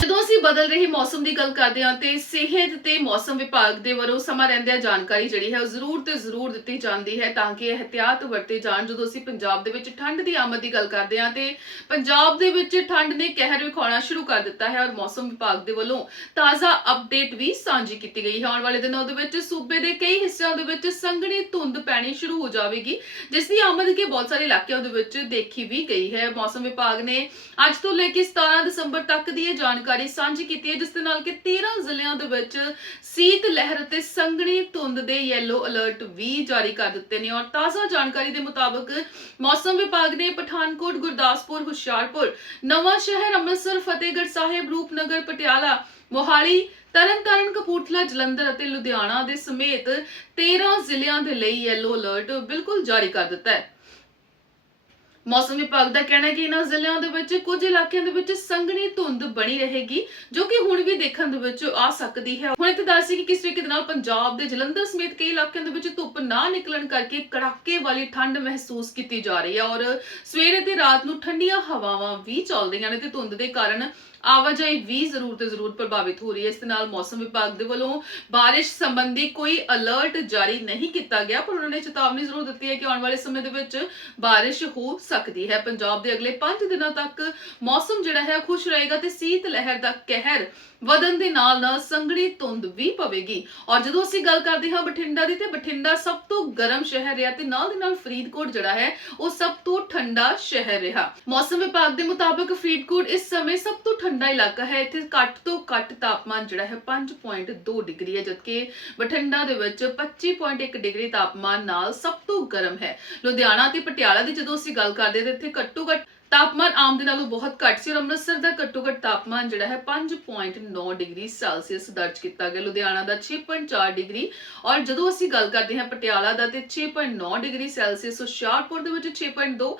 ਜਦੋਂ ਅਸੀਂ ਬਦਲ ਰਹੇ ਮੌਸਮ ਦੀ ਗੱਲ ਕਰਦੇ ਹਾਂ ਤੇ ਸਿਹਤ ਤੇ ਮੌਸਮ ਵਿਭਾਗ ਦੇ ਵੱਲੋਂ ਸਮਾਂ ਰਹਿੰਦਿਆਂ ਜਾਣਕਾਰੀ ਜਿਹੜੀ ਹੈ ਉਹ ਜ਼ਰੂਰ ਤੇ ਜ਼ਰੂਰ ਦਿੱਤੀ ਜਾਂਦੀ ਹੈ ਤਾਂ ਕਿ ਇਹਤਿਆਤ ਵਰਤੇ ਜਾਣ। ਜਦੋਂ ਅਸੀਂ ਪੰਜਾਬ ਦੇ ਵਿੱਚ ਠੰਡ ਦੀ ਆਮਦ ਦੀ ਗੱਲ ਕਰਦੇ ਹਾਂ ਤੇ ਪੰਜਾਬ ਦੇ ਵਿੱਚ ਠੰਡ ਨੇ ਕਹਿਰ ਵਿਖਾਉਣਾ ਸ਼ੁਰੂ ਕਰ ਦਿੱਤਾ ਹੈ ਔਰ ਮੌਸਮ ਵਿਭਾਗ ਦੇ ਵੱਲੋਂ ਤਾਜ਼ਾ ਅਪਡੇਟ ਵੀ ਸਾਂਝੀ ਕੀਤੀ ਗਈ ਹੈ। ਆਉਣ ਵਾਲੇ ਦਿਨਾਂ ਦੇ ਵਿੱਚ ਸੂਬੇ ਦੇ ਕਈ ਹਿੱਸਿਆਂ ਦੇ ਵਿੱਚ ਸੰਘਣੀ ਧੁੰਦ ਪੈਣੀ ਸ਼ੁਰੂ ਹੋ ਜਾਵੇਗੀ, ਜਿਸ ਦੀ ਆਮਦ ਕੇ ਬਹੁਤ ਸਾਰੇ ਇਲਾਕਿਆਂ ਦੇ ਵਿੱਚ ਦੇਖੀ ਵੀ ਗਈ ਹੈ। ਮੌਸਮ ਵਿਭਾਗ ਨੇ ਅੱਜ ਤੋਂ ਲੈ ਕੇ 17 ਦਸੰਬਰ ਤੱਕ ਦੀ ਇਹ ਜਾਣਕਾਰੀ ਸਾਂਝੀ ਕੀਤੀ ਹੈ, ਜਿਸ ਦੇ ਨਾਲ ਕਿ 13 ਜ਼ਿਲ੍ਹਿਆਂ ਦੇ ਵਿੱਚ ਸੀਤ ਲਹਿਰ ਅਤੇ ਸੰਘਣੀ ਧੁੰਦ ਦੇ ਯੈਲੋ ਅਲਰਟ ਵੀ ਜਾਰੀ ਕਰ ਦਿੱਤੇ ਨੇ। ਔਰ ਤਾਜ਼ਾ ਜਾਣਕਾਰੀ ਦੇ ਮੁਤਾਬਕ ਮੌਸਮ ਵਿਭਾਗ ਨੇ ਪਠਾਨਕੋਟ, ਗੁਰਦਾਸਪੁਰ, ਹੁਸ਼ਿਆਰਪੁਰ, ਨਵਾਂ ਸ਼ਹਿਰ ਅੰਮ੍ਰਿਤਸਰ, ਫਤਿਹਗੜ੍ਹ ਸਾਹਿਬ, ਰੂਪਨਗਰ, ਪਟਿਆਲਾ, ਮੋਹਾਲੀ, ਤਰਨਤਾਰਨ, ਕਪੂਰਥਲਾ, ਜਲੰਧਰ ਅਤੇ ਲੁਧਿਆਣਾ ਦੇ ਸਮੇਤ 13 ਜ਼ਿਲ੍ਹਿਆਂ ਦੇ ਲਈ ਯੈਲੋ ਅਲਰਟ ਬਿਲਕੁਲ ਜਾਰੀ ਕਰ ਦਿੱਤਾ ਹੈ। ਮੌਸਮ ਵਿਭਾਗ ਦਾ ਕਹਿਣਾ ਹੈ ਕਿ ਇਹਨਾਂ ਜ਼ਿਲ੍ਹਿਆਂ ਦੇ ਵਿੱਚ ਕੁਝ ਇਲਾਕਿਆਂ ਦੇ ਵਿੱਚ ਸੰਘਣੀ ਧੁੰਦ ਬਣੀ ਰਹੇਗੀ, ਜੋ ਕਿ ਹੁਣ ਵੀ ਦੇਖਣ ਦੇ ਵਿੱਚ ਆ ਸਕਦੀ ਹੈ। ਹੁਣ ਇੱਥੇ ਦੱਸੀ ਕਿ ਕਿਸ ਤਰੀਕੇ ਦੇ ਨਾਲ ਪੰਜਾਬ ਦੇ ਜਲੰਧਰ ਸਮੇਤ ਕਈ ਇਲਾਕਿਆਂ ਦੇ ਵਿੱਚ ਧੁੱਪ ਨਾ ਨਿਕਲਣ ਕਰਕੇ ਕੜਾਕੇ ਵਾਲੀ ਠੰਡ ਮਹਿਸੂਸ ਕੀਤੀ ਜਾ ਰਹੀ ਹੈ ਔਰ ਸਵੇਰੇ ਤੇ ਰਾਤ ਨੂੰ ਠੰਡੀਆਂ ਹਵਾਵਾਂ ਵੀ ਚੱਲਦੀਆਂ ਨੇ ਤੇ ਧੁੰਦ ਦੇ ਕਾਰਨ ਆਵਾਜਾਈ ਵੀ ਜ਼ਰੂਰ ਤੇ ਜ਼ਰੂਰ ਪ੍ਰਭਾਵਿਤ ਹੋ ਰਹੀ ਹੈ। ਇਸ ਦੇ ਨਾਲ ਮੌਸਮ ਵਿਭਾਗ ਦੇ ਵੱਲੋਂ ਬਾਰਿਸ਼ ਸੰਬੰਧੀ ਕੋਈ ਅਲਰਟ ਜਾਰੀ ਨਹੀਂ ਕੀਤਾ ਗਿਆ, ਪਰ ਉਹਨਾਂ ਨੇ ਚੇਤਾਵਨੀ ਜ਼ਰੂਰ ਦਿੱਤੀ ਹੈ ਕਿ ਆਉਣ ਵਾਲੇ ਸਮੇਂ ਦੇ ਵਿੱਚ ਬਾਰਿਸ਼ ਹੋ ਸਕਦੀ ਹੈ। ਪੰਜਾਬ ਦੇ ਅਗਲੇ 5 ਦਿਨਾਂ ਤੱਕ ਮੌਸਮ ਜਿਹੜਾ ਹੈ ਖੁਸ਼ ਰਹੇਗਾ ਤੇ ਸੀਤ ਲਹਿਰ ਦਾ ਕਹਿਰ ਵਧਣ ਦੇ ਨਾਲ ਨਾਲ ਸੰਘਣੀ ਧੁੰਦ ਵੀ ਪਵੇਗੀ। ਔਰ ਜਦੋਂ ਅਸੀਂ ਗੱਲ ਕਰਦੇ ਹਾਂ ਬਠਿੰਡਾ ਦੀ ਤੇ ਬਠਿੰਡਾ ਸਭ ਤੋਂ ਗਰਮ ਸ਼ਹਿਰ ਰਿਹਾ ਤੇ ਨਾਲ ਦੇ ਨਾਲ ਫਰੀਦਕੋਟ ਜਿਹੜਾ ਹੈ ਉਹ ਸਭ ਤੋਂ ਠੰਡਾ ਸ਼ਹਿਰ ਰਿਹਾ। ਮੌਸਮ ਵਿਭਾਗ ਦੇ ਮੁਤਾਬਕ ਫਰੀਦਕੋਟ ਇਸ ਸਮੇਂ ਸਭ ਤੋਂ ਠੰਡਾ ਇਲਾਕਾ ਹੈ। ਇੱਥੇ ਘੱਟ ਤੋਂ ਘੱਟ ਤਾਪਮਾਨ ਜਿਹੜਾ ਹੈ 5.2 ਡਿਗਰੀ ਹੈ, ਜਦਕਿ ਬਠਿੰਡਾ ਦੇ ਵਿੱਚ 25.1 ਡਿਗਰੀ ਤਾਪਮਾਨ ਨਾਲ ਸਭ ਤੋਂ ਗਰਮ ਹੈ। ਲੁਧਿਆਣਾ ਤੇ ਪਟਿਆਲਾ ਦੀ ਜਦੋਂ ਅਸੀਂ ਗੱਲ ਕਰਦੇ ਤੇ ਇੱਥੇ ਘੱਟੋ ਘੱਟ ਤਾਪਮਾਨ ਆਮ ਦੇ ਨਾਲੋਂ ਬਹੁਤ ਘੱਟ ਸੀ ਔਰ ਅੰਮ੍ਰਿਤਸਰ ਦਾ ਘੱਟੋ ਘੱਟ ਤਾਪਮਾਨ ਜਿਹੜਾ ਹੈ 5.9 ਡਿਗਰੀ ਸੈਲਸੀਅਸ ਦਰਜ ਕੀਤਾ ਗਿਆ। ਲੁਧਿਆਣਾ ਦਾ 6.4 ਡਿਗਰੀ ਔਰ ਜਦੋਂ ਅਸੀਂ ਗੱਲ ਕਰਦੇ ਹਾਂ ਪਟਿਆਲਾ ਦਾ ਤੇ 6.9 ਡਿਗਰੀ ਸੈਲਸੀਅਸ, ਹੁਸ਼ਿਆਰਪੁਰ ਦੇ ਵਿੱਚ 6.2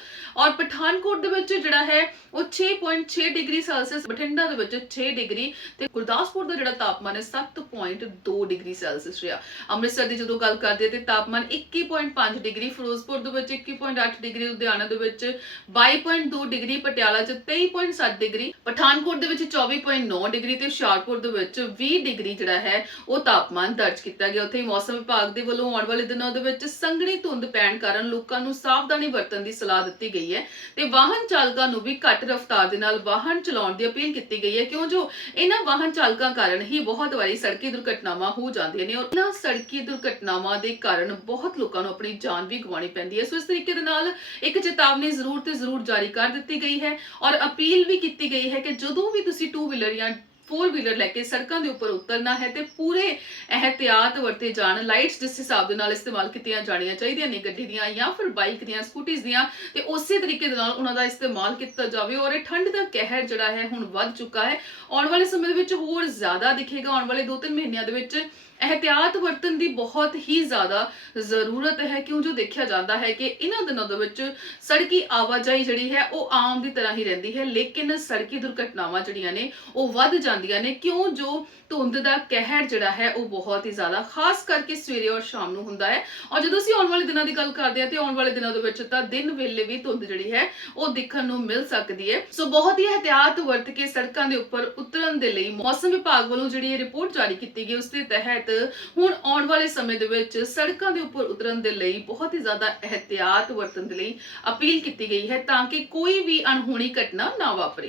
ਔਰ ਪਠਾਨਕੋਟ ਦੇ ਵਿੱਚ ਜਿਹੜਾ ਹੈ ਉਹ 6.6 ਡਿਗਰੀ ਸੈਲਸੀਅਸ, ਬਠਿੰਡਾ ਦੇ ਵਿੱਚ 6 ਡਿਗਰੀ ਤੇ ਗੁਰਦਾਸਪੁਰ ਦਾ ਜਿਹੜਾ ਤਾਪਮਾਨ ਹੈ 7.2 ਡਿਗਰੀ ਸੈਲਸੀਅਸ ਰਿਹਾ। ਅੰਮ੍ਰਿਤਸਰ ਦੀ ਜਦੋਂ ਗੱਲ ਕਰਦੇ ਹਾਂ ਤੇ ਤਾਪਮਾਨ 21.5 ਡਿਗਰੀ, ਫਿਰੋਜ਼ਪੁਰ ਦੇ ਵਿੱਚ 21.8 ਡਿਗਰੀ, ਲੁਧਿਆਣਾ ਦੇ ਵਿੱਚ 22.2 ਡਿਗਰੀ, ਪਟਿਆਲਾ 'ਚ 23.7 ਡਿਗਰੀ, ਪਠਾਨਕੋਟ ਦੇ ਵਿੱਚ 24.9 ਡਿਗਰੀ ਤੇ ਹੁਸ਼ਿਆਰਪੁਰ ਦੇ ਵਿੱਚ 20 ਡਿਗਰੀ ਜਿਹੜਾ ਹੈ, ਉਹ ਤਾਪਮਾਨ ਦਰਜ ਕੀਤਾ ਗਿਆ। ਉੱਥੇ ਮੌਸਮ ਵਿਭਾਗ ਦੇ ਵੱਲੋਂ ਆਉਣ ਵਾਲੇ ਦਿਨਾਂ ਦੇ ਵਿੱਚ ਸੰਘਣੀ ਧੁੰਦ ਪੈਣ ਕਾਰਨ ਲੋਕਾਂ ਨੂੰ ਸਾਵਧਾਨੀ ਵਰਤਣ ਦੀ ਸਲਾਹ ਦਿੱਤੀ ਗਈ ਹੈ ਤੇ ਵਾਹਨ ਚਾਲਕਾਂ ਨੂੰ ਵੀ ਘੱਟ ਰਫ਼ਤਾਰ ਦੇ ਨਾਲ ਵਾਹਨ ਚਲਾਉਣ ਦੀ ਅਪੀਲ ਕੀਤੀ ਗਈ ਹੈ। ਕਿਉਂ ਜੋ ਇਹਨਾਂ ਵਾਹਨ ਚਾਲਕਾਂ ਕਾਰਨ ਹੀ ਬਹੁਤ ਵਾਰੀ ਸੜਕੀ ਦੁਰਘਟਨਾਵਾਂ ਹੋ ਜਾਂਦੀਆਂ ਨੇ ਔਰ ਇਹਨਾਂ ਸੜਕੀ ਦੁਰਘਟਨਾਵਾਂ ਦੇ ਕਾਰਨ ਬਹੁਤ ਲੋਕਾਂ ਨੂੰ ਆਪਣੀ ਜਾਨ ਵੀ ਗਵਾਉਣੀ ਪੈਂਦੀ ਹੈ। ਸੋ ਇਸ ਤਰੀਕੇ ਦੇ ਨਾਲ ਇੱਕ ਚੇਤਾਵਨੀ ਜ਼ਰੂਰ ਤੇ ਜ਼ਰੂਰ ਜਾਰੀ ਕਰ ਦਿੱਤੀ ਗਈ ਹੈ ਔਰ ਅਪੀਲ ਵੀ ਕੀਤੀ ਗਈ ਹੈ ਕਿ ਜਦੋਂ ਵੀ ਤੁਸੀਂ 2 ਵੀਲਰ ਜਾਂ ਫੋਰ ਵੀਲਰ ਲੈ ਕੇ ਸੜਕਾਂ ਦੇ ਉੱਪਰ ਉਤਰਨਾ ਹੈ ਤੇ ਪੂਰੇ ਇਹਤਿਆਤ ਵਰਤੇ ਜਾਣ। ਲਾਈਟਸ ਜਿਸ ਹਿਸਾਬ ਦੇ ਨਾਲ ਇਸਤੇਮਾਲ ਕੀਤੀਆਂ ਜਾਣੀਆਂ ਚਾਹੀਦੀਆਂ ਨੇ, ਗੱਡੀ ਦੀਆਂ ਜਾਂ ਫਿਰ ਬਾਈਕ ਦੀਆਂ ਸਕੂਟੀਜ਼ ਦੀਆਂ, ਤੇ ਉਸੇ ਤਰੀਕੇ ਦੇ ਨਾਲ ਉਹਨਾਂ ਦਾ ਇਸਤੇਮਾਲ ਕੀਤਾ ਜਾਵੇ। ਔਰ ਇਹ ਠੰਡ ਦਾ ਕਹਿਰ ਜਿਹੜਾ ਹੈ ਹੁਣ ਵੱਧ ਚੁੱਕਾ ਹੈ। ਆਉਣ ਵਾਲੇ ਸਮੇਂ ਦੇ ਵਿੱਚ ਹੋਰ ਜ਼ਿਆਦਾ ਦਿਖੇਗਾ। ਆਉਣ ਵਾਲੇ 2-3 ਮਹੀਨਿਆਂ ਦੇ ਵਿੱਚ ਇਹਤਿਆਤ ਵਰਤਨ ਦੀ ਬਹੁਤ ਹੀ ਜ਼ਿਆਦਾ ਜ਼ਰੂਰਤ ਹੈ। ਕਿਉਂ? ਜੋ ਦੇਖਿਆ ਜਾਂਦਾ ਹੈ ਕਿ ਇਹਨਾਂ ਦਿਨਾਂ ਦੇ ਵਿੱਚ ਸੜਕੀ ਆਵਾਜਾਈ ਜਿਹੜੀ ਹੈ, ਉਹ ਆਮ ਦੀ ਤਰ੍ਹਾਂ ਹੀ ਰਹਿੰਦੀ ਹੈ। ਲੇਕਿਨ ਸੜਕੀ ਦੁਰਘਟਨਾਵਾਂ ਜਿਹੜੀਆਂ ਨੇ, ਉਹ ਵੱਧ ਜਾਂਦੀਆਂ ਨੇ, ਕਿਉਂ ਜੋ ਧੁੰਦ ਦਾ ਕਹਿਰ ਜਿਹੜਾ ਹੈ ਉਹ ਬਹੁਤ ਹੀ ਜ਼ਿਆਦਾ, ਖਾਸ ਕਰਕੇ ਸਵੇਰੇ ਔਰ ਸ਼ਾਮ ਨੂੰ ਹੁੰਦਾ ਹੈ। ਔਰ ਜਦੋਂ ਅਸੀਂ ਆਉਣ ਵਾਲੇ ਦਿਨਾਂ ਦੀ ਗੱਲ ਕਰਦੇ ਹਾਂ, ਤੇ ਆਉਣ ਵਾਲੇ ਦਿਨਾਂ ਦੇ ਵਿੱਚ ਤਾਂ ਦਿਨ ਵੇਲੇ ਵੀ ਧੁੰਦ ਜਿਹੜੀ ਹੈ, ਉਹ ਦੇਖਣ ਨੂੰ ਮਿਲ ਸਕਦੀ ਹੈ। ਸੋ ਬਹੁਤ ਹੀ ਇhtiyਾਤ ਵਰਤ ਕੇ ਸੜਕਾਂ ਦੇ ਉੱਪਰ ਉਤਰਨ ਦੇ ਲਈ ਮੌਸਮ ਵਿਭਾਗ ਵੱਲੋਂ ਜਿਹੜੀ ਇਹ ਰਿਪੋਰਟ ਜਾਰੀ ਕੀਤੀ ਗਈ, ਉਸ ਦੇ ਤਹਿਤ ਹੁਣ ਆਉਣ ਵਾਲੇ ਸਮੇਂ ਦੇ ਵਿੱਚ ਸੜਕਾਂ ਦੇ ਉੱਪਰ ਉਤਰਨ ਦੇ ਲਈ ਬਹੁਤ ਹੀ ਜ਼ਿਆਦਾ ਇhtiyਾਤ ਵਰਤਣ ਦੇ ਲਈ ਅਪੀਲ ਕੀਤੀ ਗਈ ਹੈ, ਤਾਂ ਕਿ ਕੋਈ ਵੀ ਅਣਹੋਣੀ ਘਟਨਾ ਨਾ ਵਾਪਰੇ।